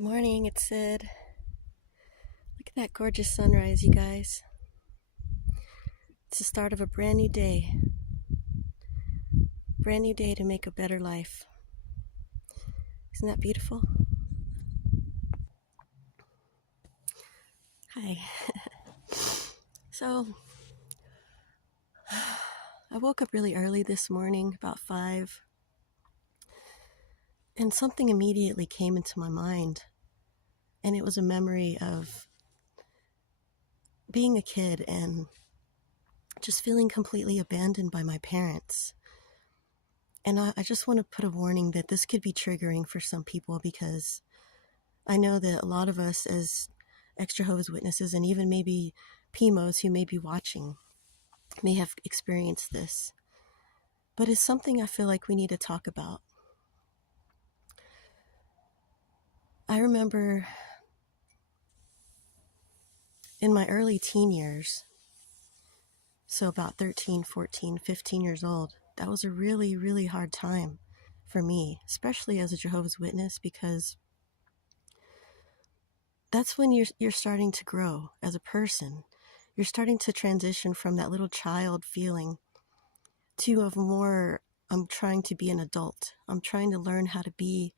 Good morning, it's Sid. Look at that gorgeous sunrise, you guys. It's the start of a brand new day. Brand new day to make a better life. Isn't that beautiful? Hi. So, I woke up really early this morning, about 5, and something immediately came into my mind. And it was a memory of being a kid and just feeling completely abandoned by my parents. And I just want to put a warning that this could be triggering for some people, because I know that a lot of us as ex-Jehovah's Witnesses, and even maybe PMOs who may be watching, may have experienced this. But it's something I feel like we need to talk about. I remember in my early teen years, so about 13, 14, 15 years old, that was a really, really hard time for me, especially as a Jehovah's Witness, because that's when you're starting to grow as a person. You're starting to transition from that little child feeling to a more, I'm trying to be an adult. I'm trying to learn how to be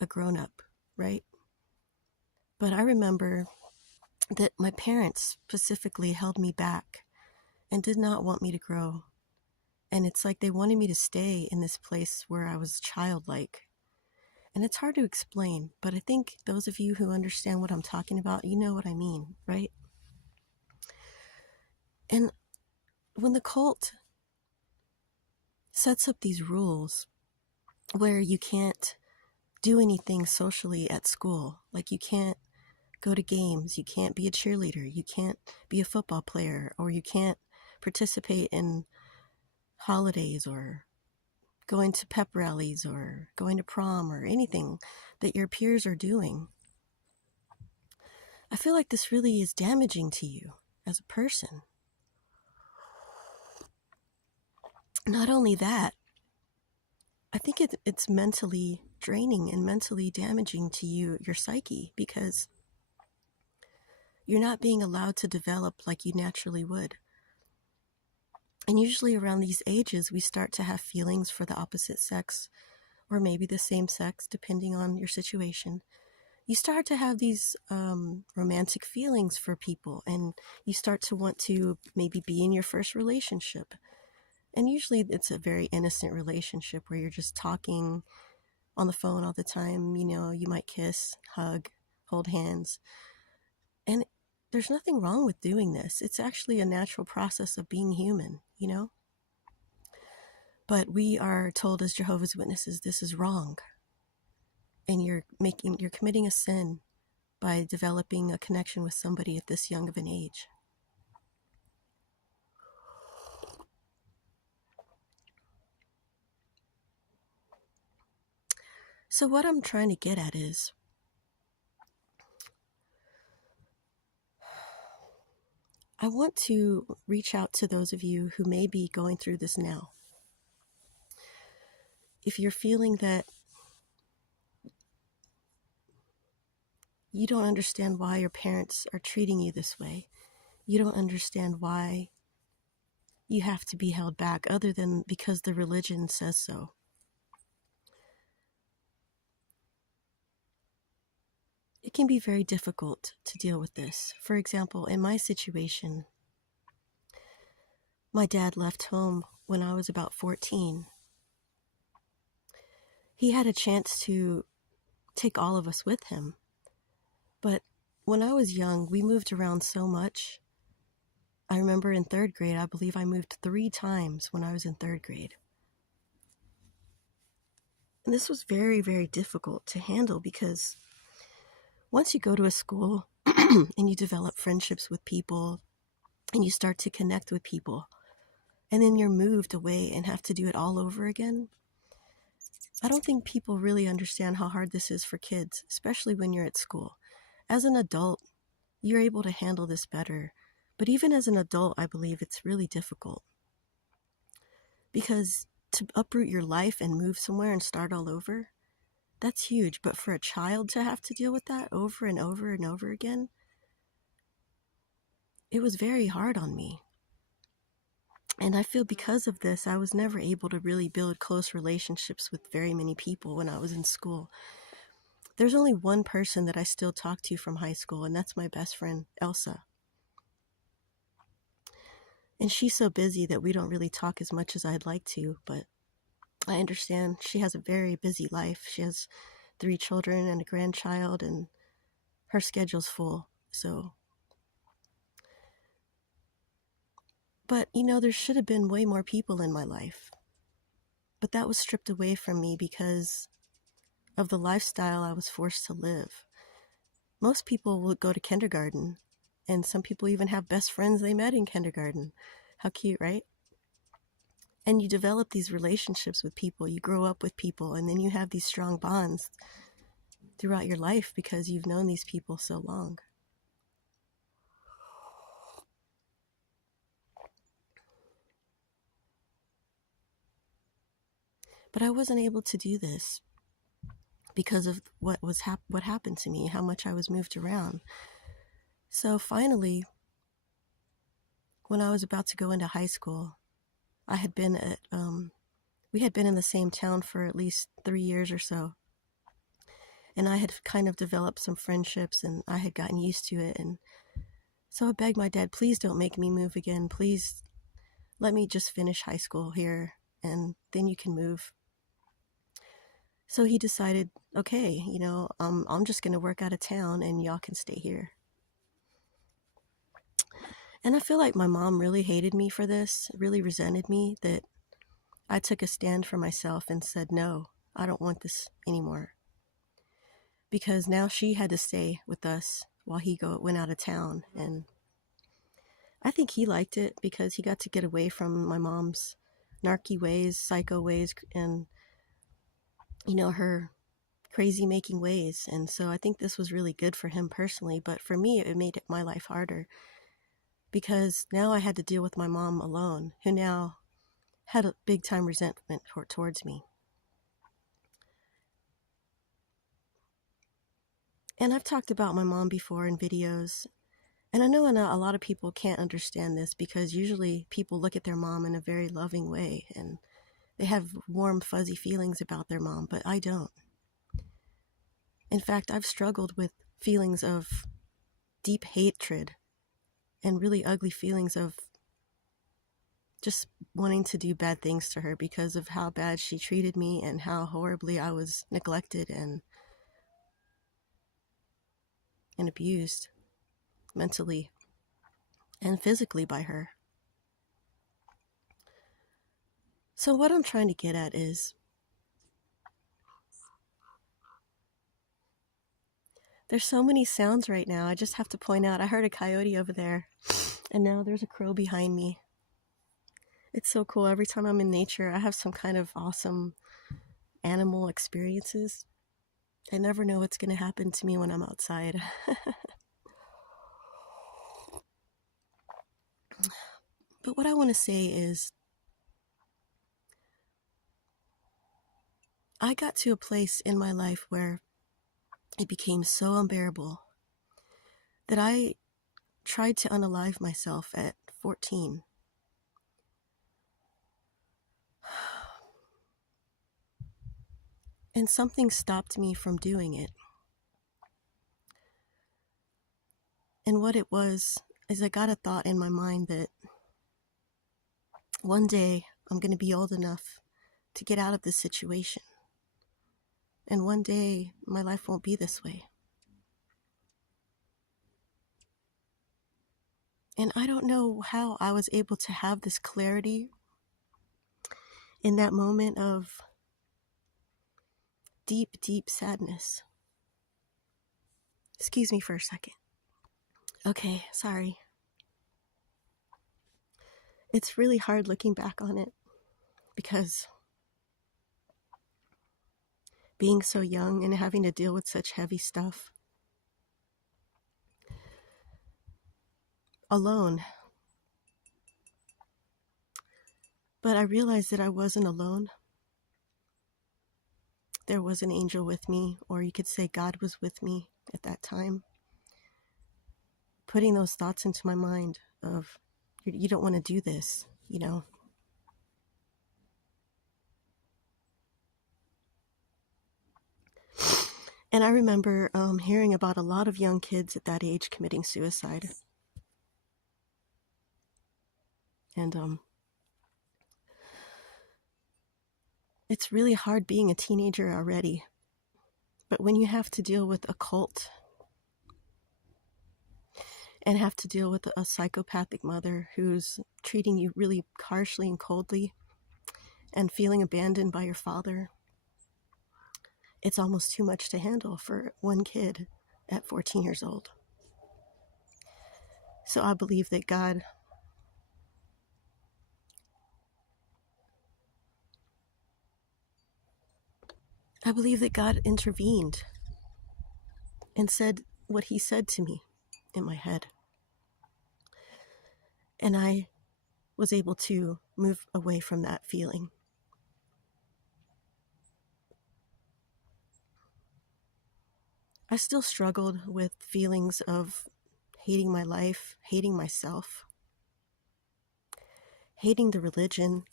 a grown-up, right? But I remember that my parents specifically held me back and did not want me to grow. And it's like they wanted me to stay in this place where I was childlike. And it's hard to explain, but I think those of you who understand what I'm talking about, you know what I mean, right? And when the cult sets up these rules where you can't do anything socially at school, like you can't go to games, you can't be a cheerleader, you can't be a football player, or you can't participate in holidays or going to pep rallies or going to prom or anything that your peers are doing. I feel like this really is damaging to you as a person. Not only that, I think it's mentally draining and mentally damaging to you, your psyche, because you're not being allowed to develop like you naturally would. And usually around these ages, we start to have feelings for the opposite sex, or maybe the same sex, depending on your situation. You start to have these romantic feelings for people, and you start to want to maybe be in your first relationship. And usually it's a very innocent relationship where you're just talking on the phone all the time. You know, you might kiss, hug, hold hands. And there's nothing wrong with doing this. It's actually a natural process of being human, you know? But we are told as Jehovah's Witnesses, this is wrong. And you're committing a sin by developing a connection with somebody at this young of an age. So what I'm trying to get at is, I want to reach out to those of you who may be going through this now. If you're feeling that you don't understand why your parents are treating you this way, you don't understand why you have to be held back other than because the religion says so. It can be very difficult to deal with this. For example, in my situation, my dad left home when I was about 14. He had a chance to take all of us with him. But when I was young, we moved around so much. I remember in 3rd grade, I believe I moved 3 times when I was in 3rd grade. And this was very, very difficult to handle, because once you go to a school and you develop friendships with people and you start to connect with people, and then you're moved away and have to do it all over again, I don't think people really understand how hard this is for kids, especially when you're at school. As an adult, you're able to handle this better. But even as an adult, I believe it's really difficult. Because to uproot your life and move somewhere and start all over, That's huge. But for a child to have to deal with that over and over and over again, it was very hard on me. And I feel because of this, I was never able to really build close relationships with very many people when I was in school. There's only one person that I still talk to from high school, and that's my best friend, Elsa. And she's so busy that we don't really talk as much as I'd like to, but I understand she has a very busy life. She has 3 children and a grandchild, and her schedule's full. So, but there should have been way more people in my life. But that was stripped away from me because of the lifestyle I was forced to live. Most people would go to kindergarten, and some people even have best friends they met in kindergarten. How cute, right? And you develop these relationships with people, you grow up with people, and then you have these strong bonds throughout your life because you've known these people so long. But I wasn't able to do this because of what happened to me, how much I was moved around. So finally, when I was about to go into high school, I had been at we had been in the same town for at least 3 years or so. And I had kind of developed some friendships, and I had gotten used to it. And so I begged my dad, please don't make me move again. Please let me just finish high school here, and then you can move. So he decided, okay, I'm just going to work out of town, and y'all can stay here. And I feel like my mom really hated me for this, really resented me, that I took a stand for myself and said, no, I don't want this anymore. Because now she had to stay with us while he went out of town. And I think he liked it because he got to get away from my mom's narky ways, psycho ways, and, her crazy making ways. And so I think this was really good for him personally. But for me, it made my life harder because now I had to deal with my mom alone, who now had a big time resentment towards me. And I've talked about my mom before in videos, and I know a lot of people can't understand this because usually people look at their mom in a very loving way and they have warm, fuzzy feelings about their mom, but I don't. In fact, I've struggled with feelings of deep hatred and really ugly feelings of just wanting to do bad things to her because of how bad she treated me and how horribly I was neglected and abused mentally and physically by her. So what I'm trying to get at is there's so many sounds right now. I just have to point out, I heard a coyote over there, and now there's a crow behind me. It's so cool. Every time I'm in nature, I have some kind of awesome animal experiences. I never know what's going to happen to me when I'm outside. But what I want to say is, I got to a place in my life where it became so unbearable that I tried to unalive myself at 14. And something stopped me from doing it. And what it was is I got a thought in my mind that one day I'm going to be old enough to get out of this situation. And one day my life won't be this way. And I don't know how I was able to have this clarity in that moment of deep, deep sadness. Excuse me for a second. Okay, sorry. It's really hard looking back on it because being so young and having to deal with such heavy stuff alone. But I realized that I wasn't alone. there was an angel with me, or you could say God was with me at that time, putting those thoughts into my mind of, you don't want to do this, you know. And I remember hearing about a lot of young kids at that age committing suicide. And it's really hard being a teenager already. But when you have to deal with a cult and have to deal with a psychopathic mother who's treating you really harshly and coldly and feeling abandoned by your father, it's almost too much to handle for one kid at 14 years old. So I believe that God intervened and said what he said to me in my head. And I was able to move away from that feeling. I still struggled with feelings of hating my life, hating myself, hating the religion,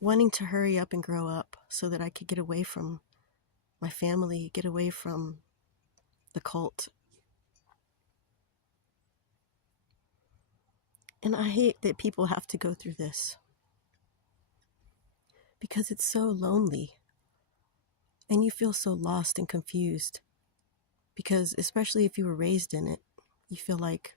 wanting to hurry up and grow up so that I could get away from my family, get away from the cult. And I hate that people have to go through this because it's so lonely and you feel so lost and confused because, especially if you were raised in it, you feel like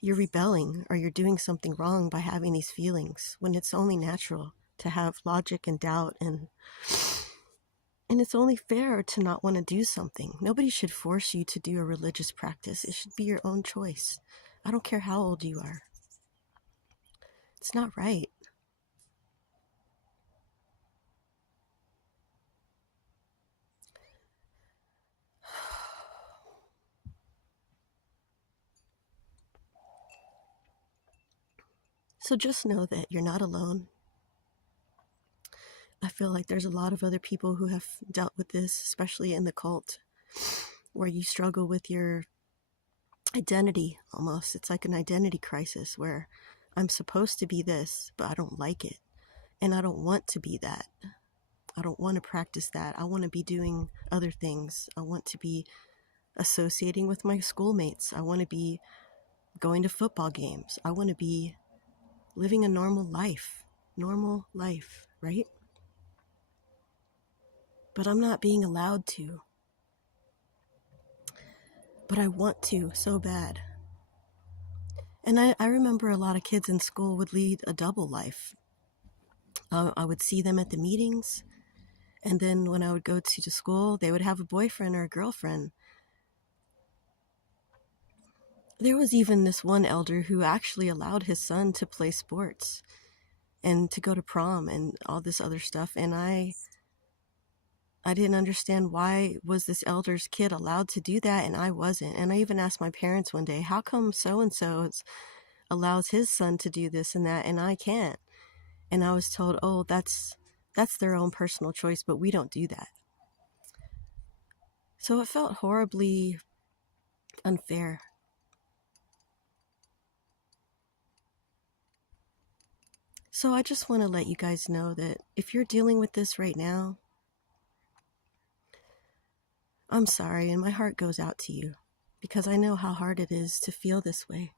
you're rebelling or you're doing something wrong by having these feelings when it's only natural to have logic and doubt, and it's only fair to not want to do something. Nobody should force you to do a religious practice. It should be your own choice. I don't care how old you are. It's not right. So just know that you're not alone. I feel like there's a lot of other people who have dealt with this, especially in the cult, where you struggle with your identity almost. It's like an identity crisis where I'm supposed to be this, but I don't like it. And I don't want to be that. I don't want to practice that. I want to be doing other things. I want to be associating with my schoolmates. I want to be going to football games. I want to be living a normal life, right? But I'm not being allowed to. But I want to so bad. And I remember a lot of kids in school would lead a double life. I would see them at the meetings, and then when I would go to school, they would have a boyfriend or a girlfriend. There was even this one elder who actually allowed his son to play sports and to go to prom and all this other stuff. And I didn't understand, why was this elder's kid allowed to do that and I wasn't. And I even asked my parents one day, how come so-and-so allows his son to do this and that and I can't? And I was told, oh, that's their own personal choice, but we don't do that. So it felt horribly unfair. So I just want to let you guys know that if you're dealing with this right now, I'm sorry, and my heart goes out to you because I know how hard it is to feel this way.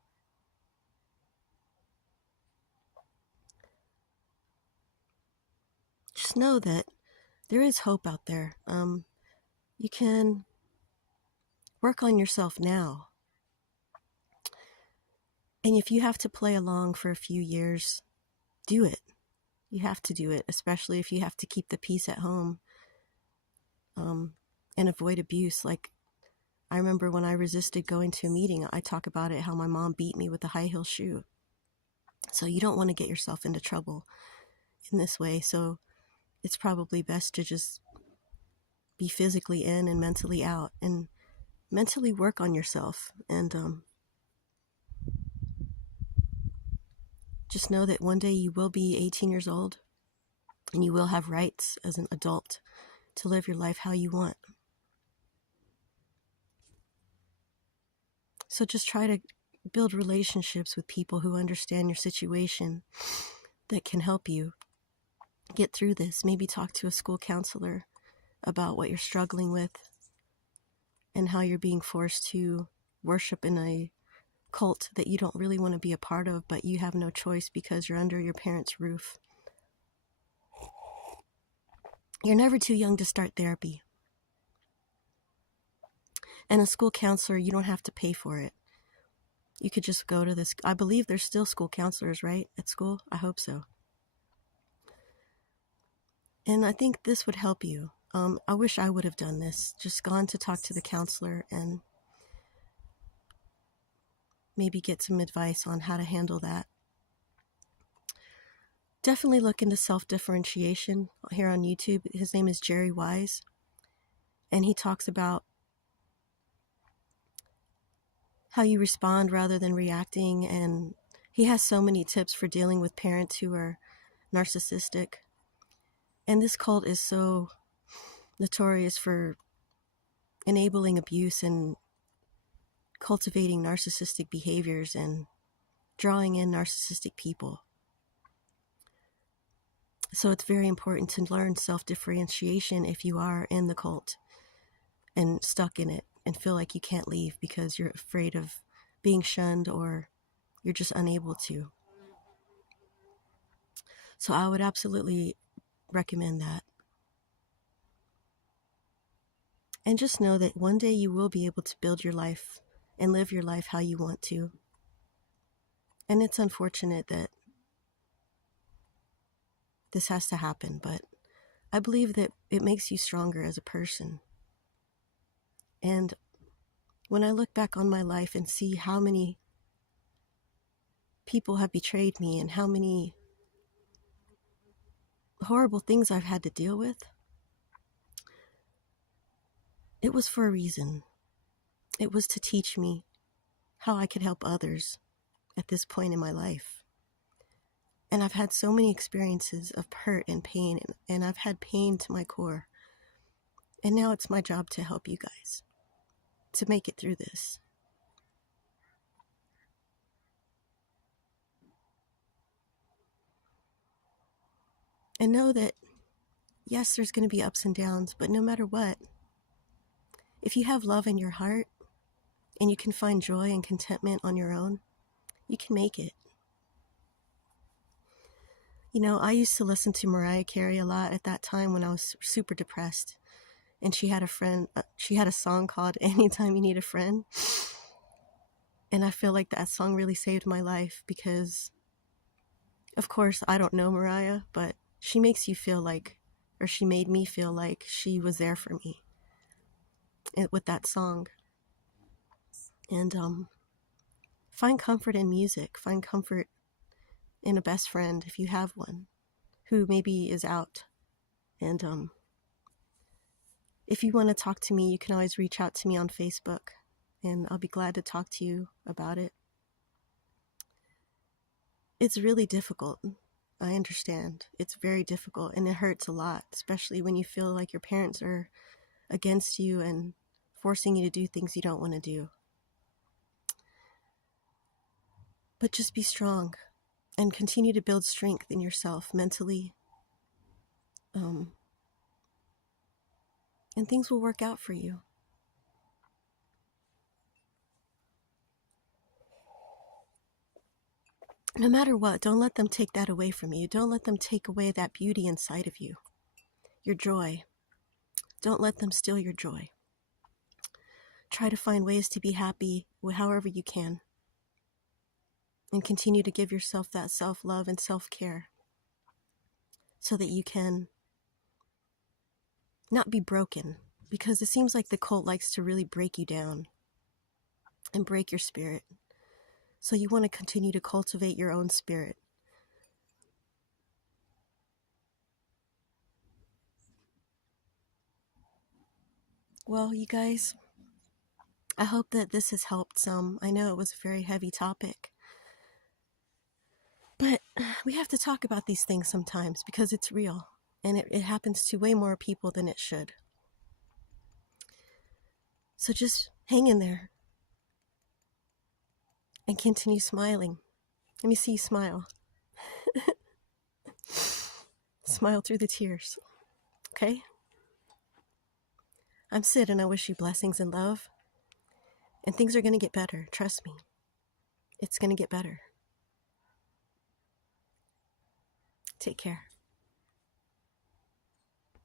Just know that there is hope out there. You can work on yourself now. And if you have to play along for a few years, do it. You have to do it, especially if you have to keep the peace at home and avoid abuse. Like, I remember when I resisted going to a meeting, I talk about it, how my mom beat me with a high heel shoe. So you don't want to get yourself into trouble in this way. So it's probably best to just be physically in and mentally out, and mentally work on yourself. And just know that one day you will be 18 years old and you will have rights as an adult to live your life how you want. So just try to build relationships with people who understand your situation, that can help you get through this. Maybe talk to a school counselor about what you're struggling with and how you're being forced to worship in a cult that you don't really want to be a part of, but you have no choice because you're under your parents' roof. You're never too young to start therapy. And a school counselor, you don't have to pay for it. You could just go to this. I believe there's still school counselors, right, at school? I hope so. And I think this would help you. I wish I would have done this, just gone to talk to the counselor and maybe get some advice on how to handle that. Definitely look into self-differentiation here on YouTube. His name is Jerry Wise, and he talks about how you respond rather than reacting, and he has so many tips for dealing with parents who are narcissistic. And this cult is so notorious for enabling abuse and cultivating narcissistic behaviors and drawing in narcissistic people. So it's very important to learn self-differentiation if you are in the cult and stuck in it and feel like you can't leave because you're afraid of being shunned or you're just unable to. So I would absolutely recommend that. And just know that one day you will be able to build your life and live your life how you want to. And it's unfortunate that this has to happen, but I believe that it makes you stronger as a person. And when I look back on my life and see how many people have betrayed me and how many horrible things I've had to deal with, it was for a reason. It was to teach me how I could help others at this point in my life. And I've had so many experiences of hurt and pain, and I've had pain to my core. And now it's my job to help you guys to make it through this. And know that, yes, there's going to be ups and downs, but no matter what, if you have love in your heart and you can find joy and contentment on your own, you can make it. You know, I used to listen to Mariah Carey a lot at that time when I was super depressed. And she had a song called Anytime You Need a Friend. And I feel like that song really saved my life because, of course, I don't know Mariah, but she makes you feel like, or she made me feel like she was there for me with that song. And find comfort in music. Find comfort in a best friend if you have one who maybe is out. And if you want to talk to me, you can always reach out to me on Facebook, and I'll be glad to talk to you about it. It's really difficult. I understand. It's very difficult, and it hurts a lot, especially when you feel like your parents are against you and forcing you to do things you don't want to do. But just be strong and continue to build strength in yourself mentally. And things will work out for you. No matter what, don't let them take that away from you. Don't let them take away that beauty inside of you, your joy. Don't let them steal your joy. Try to find ways to be happy however you can. And continue to give yourself that self-love and self-care so that you can not be broken. Because it seems like the cult likes to really break you down and break your spirit. So you want to continue to cultivate your own spirit. Well, you guys, I hope that this has helped some. I know it was a very heavy topic. But we have to talk about these things sometimes because it's real. And it happens to way more people than it should. So just hang in there and continue smiling. Let me see you smile. Smile through the tears. Okay? I'm Sid, and I wish you blessings and love. And things are going to get better. Trust me. It's going to get better. Take care.